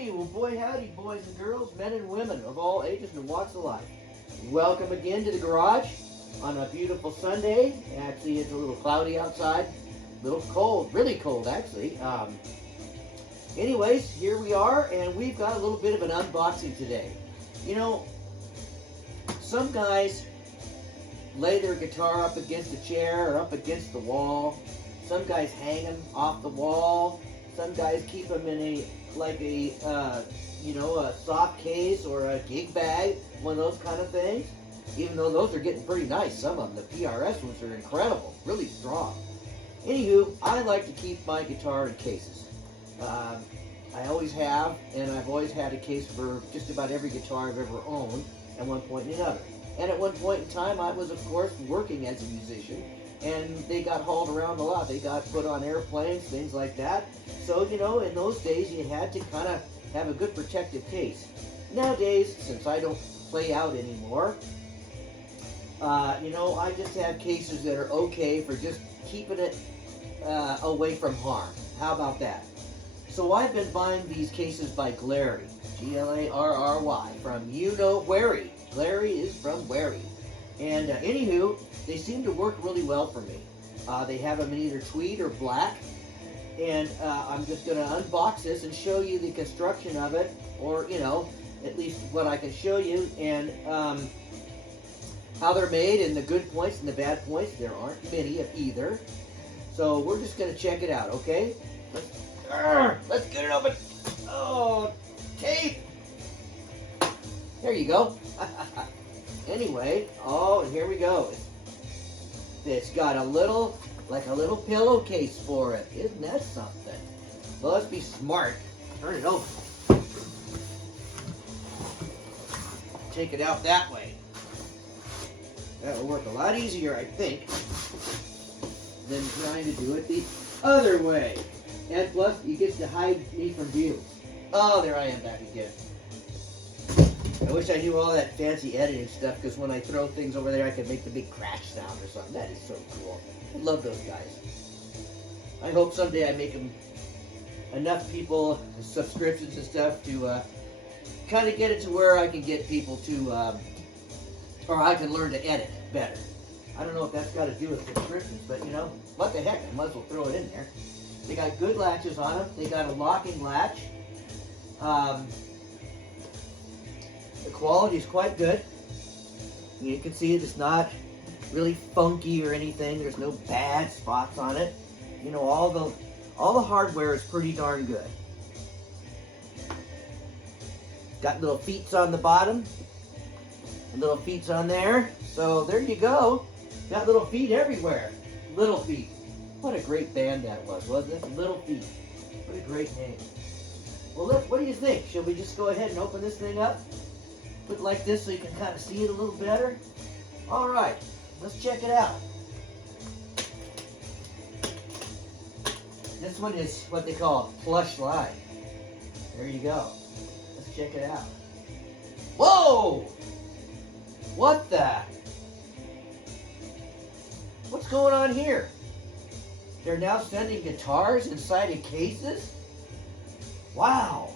Hey, well, boy, howdy, boys and girls, men and women of all ages and walks of life. Welcome again to the garage on a beautiful Sunday. Actually, it's a little cloudy outside, a little cold, really cold, actually. Anyways, here we are, and we've got a little bit of an unboxing today. You know, some guys lay their guitar up against a chair or up against the wall. Some guys hang them off the wall. Some guys keep them in a soft case or a gig bag, one of those kind of things. Even though those are getting pretty nice, some of them, the PRS ones are incredible, really strong. Anywho, I like to keep my guitar in cases. I always have, and I've always had a case for just about every guitar I've ever owned at one point or another. And at one point in time, I was, of course, working as a musician, and they got hauled around a lot. They got put on airplanes, things like that. So, you know, in those days, you had to kind of have a good protective case. Nowadays, since I don't play out anymore, I just have cases that are okay for just keeping it away from harm. How about that? So I've been buying these cases by Glarry, Glarry, from You Know Wherry. Glarry is from Wherry. And anywho, they seem to work really well for me. They have them in either tweed or black. And I'm just going to unbox this and show you the construction of it, or, you know, at least what I can show you, and how they're made, and the good points and the bad points. There aren't many of either. So we're just going to check it out, okay? Let's get it open. Oh, tape. There you go. Anyway, oh, and here we go. It's got a little pillowcase for it. Isn't that something? Well, let's be smart. Turn it over. Take it out that way. That'll work a lot easier, I think, than trying to do it the other way. And plus, you get to hide me from view. Oh, there I am back again. I wish I knew all that fancy editing stuff, because when I throw things over there, I could make the big crash sound or something. That is so cool. I love those guys. I hope someday I make them enough people, subscriptions and stuff, to kind of get it to where I can get people to, or I can learn to edit better. I don't know if that's got to do with subscriptions, but you know, what the heck, I might as well throw it in there. They got good latches on them. They got a locking latch. The quality is quite good. You can see it's not really funky or anything. There's no bad spots on it. You know, all the hardware is pretty darn good. Got little feet on the bottom, and little feet on there. So there you go. Got little feet everywhere. Little Feet. What a great band that was, wasn't it? Little Feet. What a great name. Well, look, what do you think? Shall we just go ahead and open this thing up? Put it like this so you can kind of see it a little better. All right, let's check it out. This one is what they call a plush line. There you go. Let's check it out. Whoa! What the? What's going on here? They're now sending guitars inside of cases? Wow.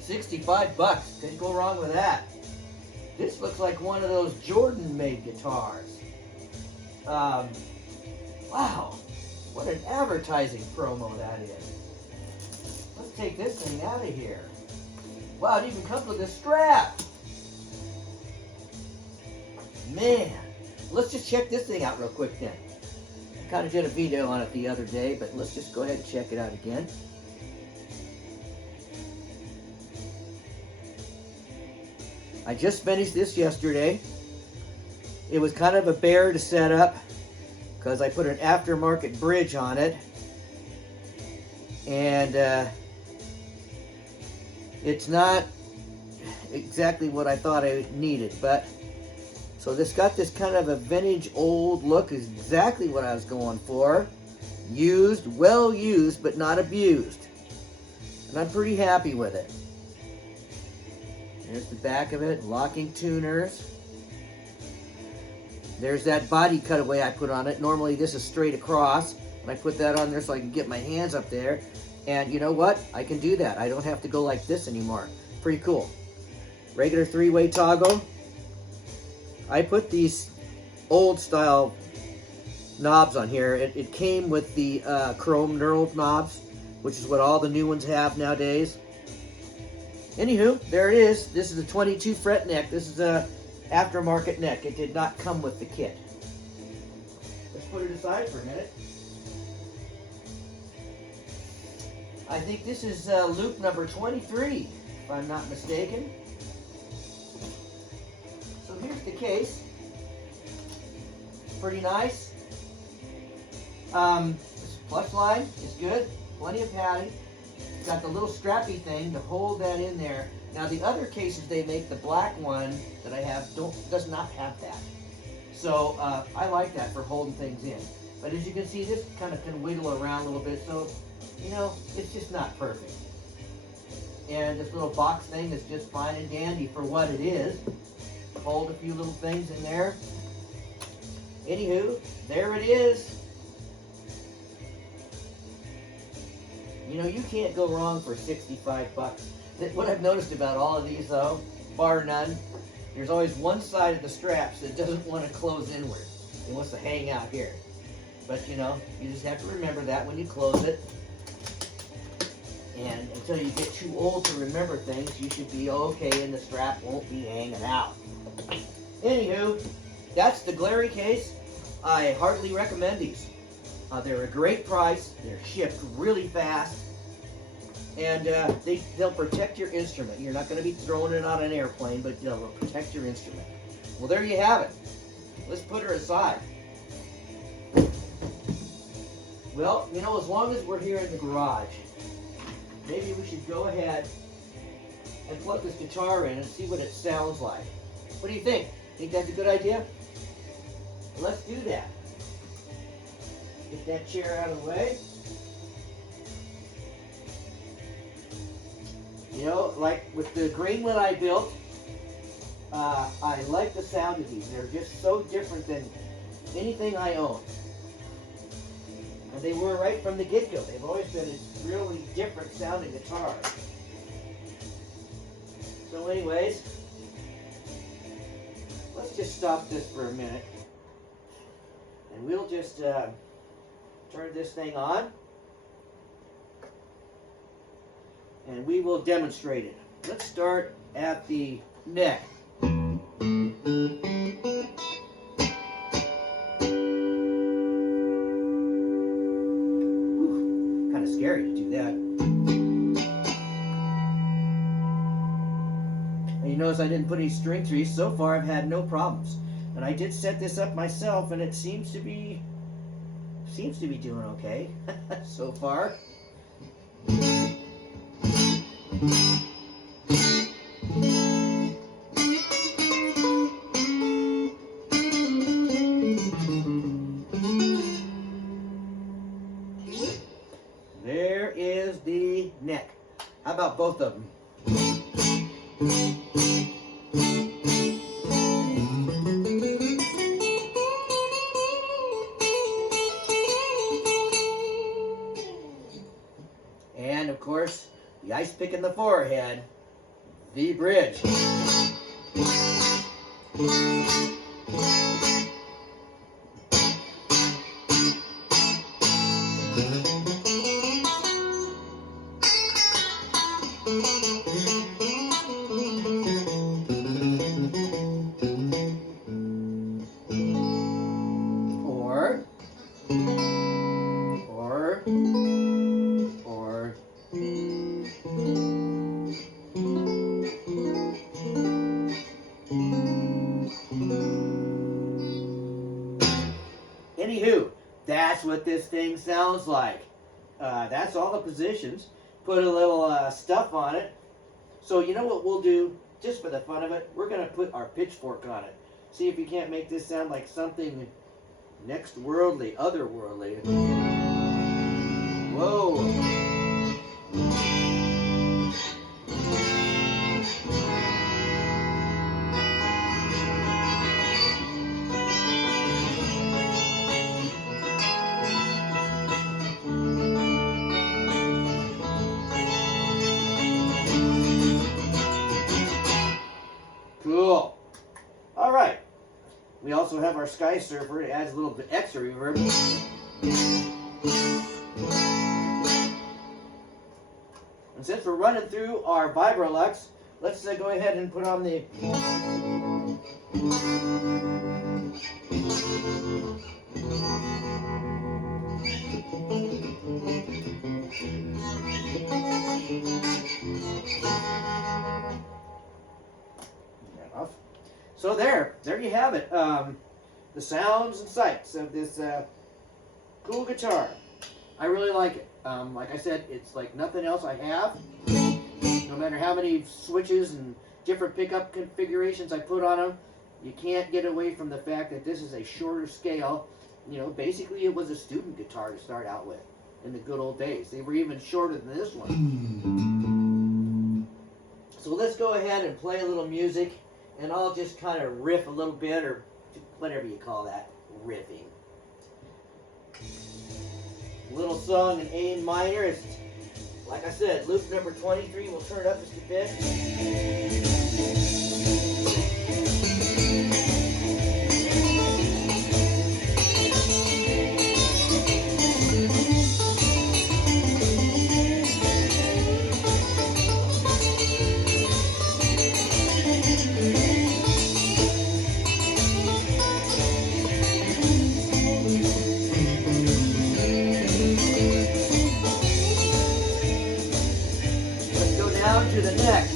65 bucks. Couldn't go wrong with that. This looks like one of those Jordan-made guitars. Wow. What an advertising promo that is. Let's take this thing out of here. Wow, it even comes with a strap. Man. Let's just check this thing out real quick then. I kind of did a video on it the other day, but let's just go ahead and check it out again. I just finished this yesterday. It was kind of a bear to set up because I put an aftermarket bridge on it. And it's not exactly what I thought I needed, but so this got this kind of a vintage old look, is exactly what I was going for. Used, well used, but not abused. And I'm pretty happy with it. There's the back of it, locking tuners. There's that body cutaway I put on it. Normally this is straight across, and I put that on there so I can get my hands up there. And you know what? I can do that. I don't have to go like this anymore. Pretty cool. Regular 3-way toggle. I put these old style knobs on here. It came with the chrome knurled knobs, which is what all the new ones have nowadays. Anywho, there it is. This is a 22 fret neck. This is a aftermarket neck. It did not come with the kit. Let's put it aside for a minute. I think this is loop number 23, if I'm not mistaken. So here's the case. Pretty nice. This plush line is good. Plenty of padding. Got the little strappy thing to hold that in there. Now the other cases they make, the black one that I have, does not have that. So I like that for holding things in. But as you can see, this kind of can wiggle around a little bit. So, you know, it's just not perfect. And this little box thing is just fine and dandy for what it is. Hold a few little things in there. Anywho, there it is. You know, you can't go wrong for 65 bucks. What I've noticed about all of these, though, bar none, there's always one side of the straps that doesn't want to close inward. It wants to hang out here. But, you know, you just have to remember that when you close it. And until you get too old to remember things, you should be okay and the strap won't be hanging out. Anywho, that's the Glary case. I heartily recommend these. They're a great price. They're shipped really fast. And they'll protect your instrument. You're not going to be throwing it on an airplane, but they'll protect your instrument. Well, there you have it. Let's put her aside. Well, you know, as long as we're here in the garage, maybe we should go ahead and plug this guitar in and see what it sounds like. What do you think? Think that's a good idea? Well, let's do that. Get that chair out of the way. You know, like with the Greenwood I built, I like the sound of these. They're just so different than anything I own. And they were right from the get-go. They've always been a really different sounding guitar. So anyways, let's just stop this for a minute. And we'll just turn this thing on. And we will demonstrate it. Let's start at the neck. Kind of scary to do that. And you notice I didn't put any string trees. So far I've had no problems. And I did set this up myself and it seems to be doing okay so far. There is the neck. How about both of them? And of course, the ice pick in the forehead, the bridge. Anywho, that's what this thing sounds like. That's all the positions. Put a little stuff on it. So you know what we'll do, just for the fun of it, we're going to put our pitchfork on it. See if we can't make this sound like something next worldly, otherworldly. Whoa. We also have our Sky Surfer. It adds a little bit extra reverb. And since we're running through our Vibrolux, let's go ahead and put on the So there you have it. The sounds and sights of this cool guitar. I really like it. Like I said, it's like nothing else I have. No matter how many switches and different pickup configurations I put on them, you can't get away from the fact that this is a shorter scale. You know, basically it was a student guitar to start out with in the good old days. They were even shorter than this one. So let's go ahead and play a little music, and I'll just kind of riff a little bit, or whatever you call that, riffing. Little song in A minor. It's, like I said, loop number 23. We'll turn it up just a bit. To the neck.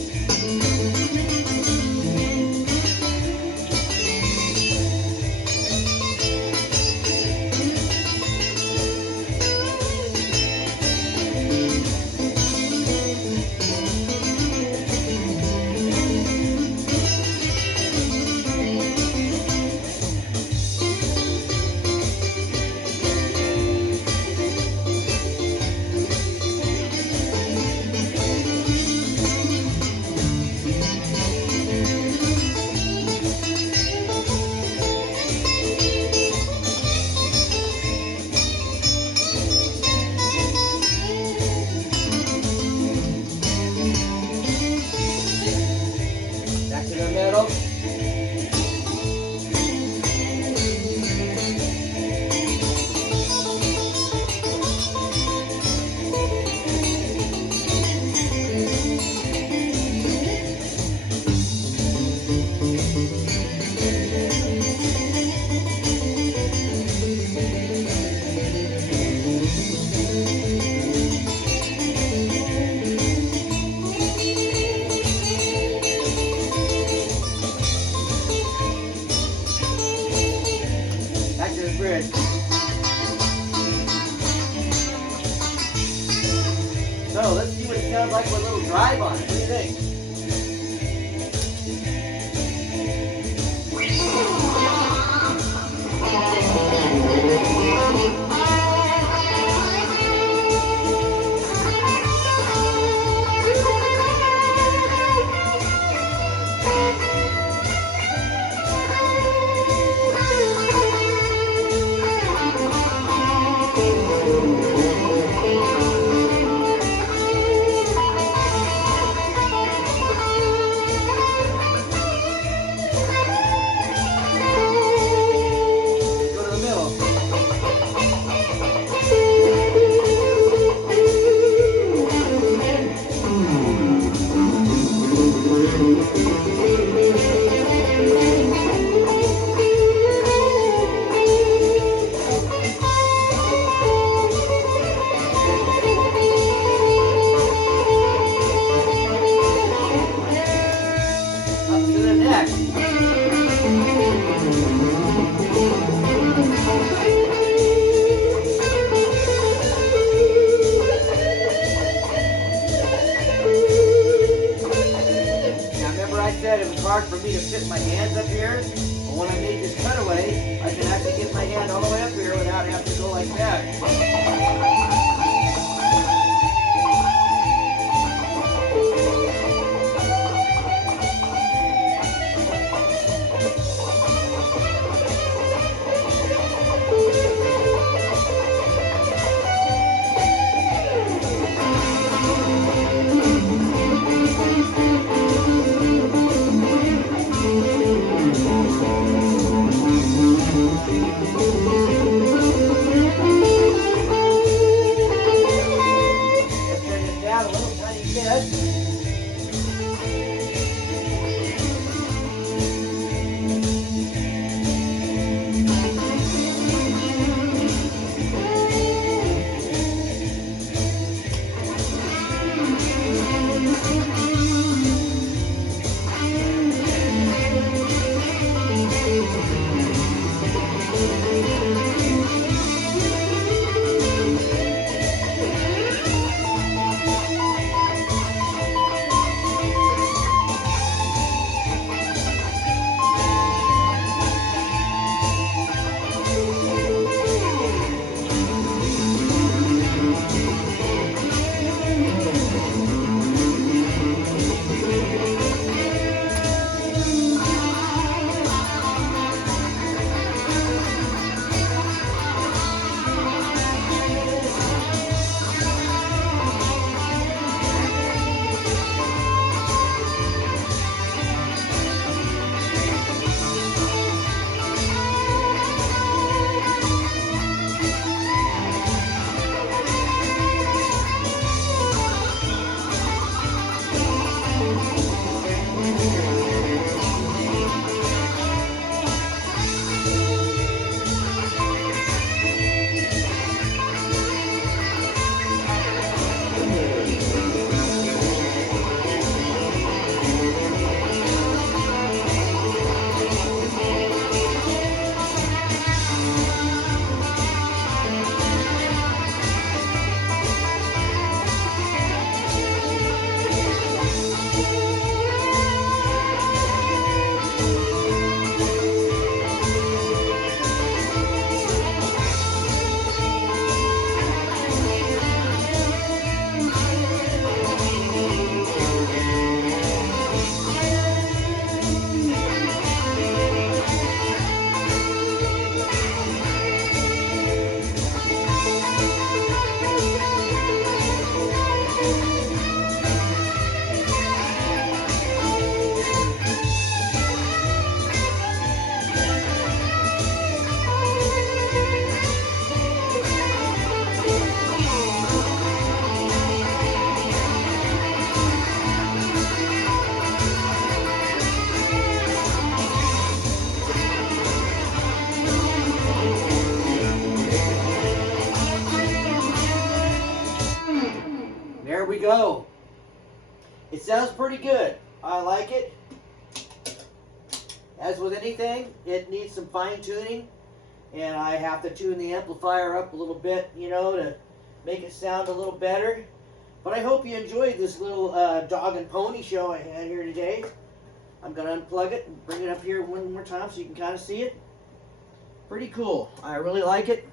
So let's see what it sounds like with a little drive on it. What do you think? It was hard for me to fit my hands up here, but when I made this cutaway, I can actually get my hand all the way up here without having to go like that. little tiny bit. There we go. It sounds pretty good. I like it. As with anything, it needs some fine tuning, and I have to tune the amplifier up a little bit, you know, to make it sound a little better. But I hope you enjoyed this little dog and pony show I had here today. I'm going to unplug it and bring it up here one more time so you can kind of see it. Pretty cool. I really like it.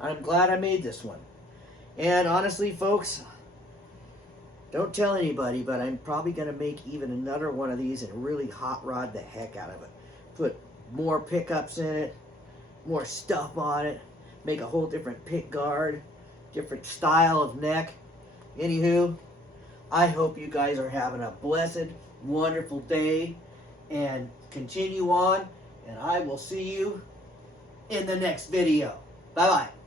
I'm glad I made this one. And honestly, folks, don't tell anybody, but I'm probably going to make even another one of these and really hot rod the heck out of it. Put more pickups in it, more stuff on it, make a whole different pick guard, different style of neck. Anywho, I hope you guys are having a blessed, wonderful day and continue on, and I will see you in the next video. Bye-bye.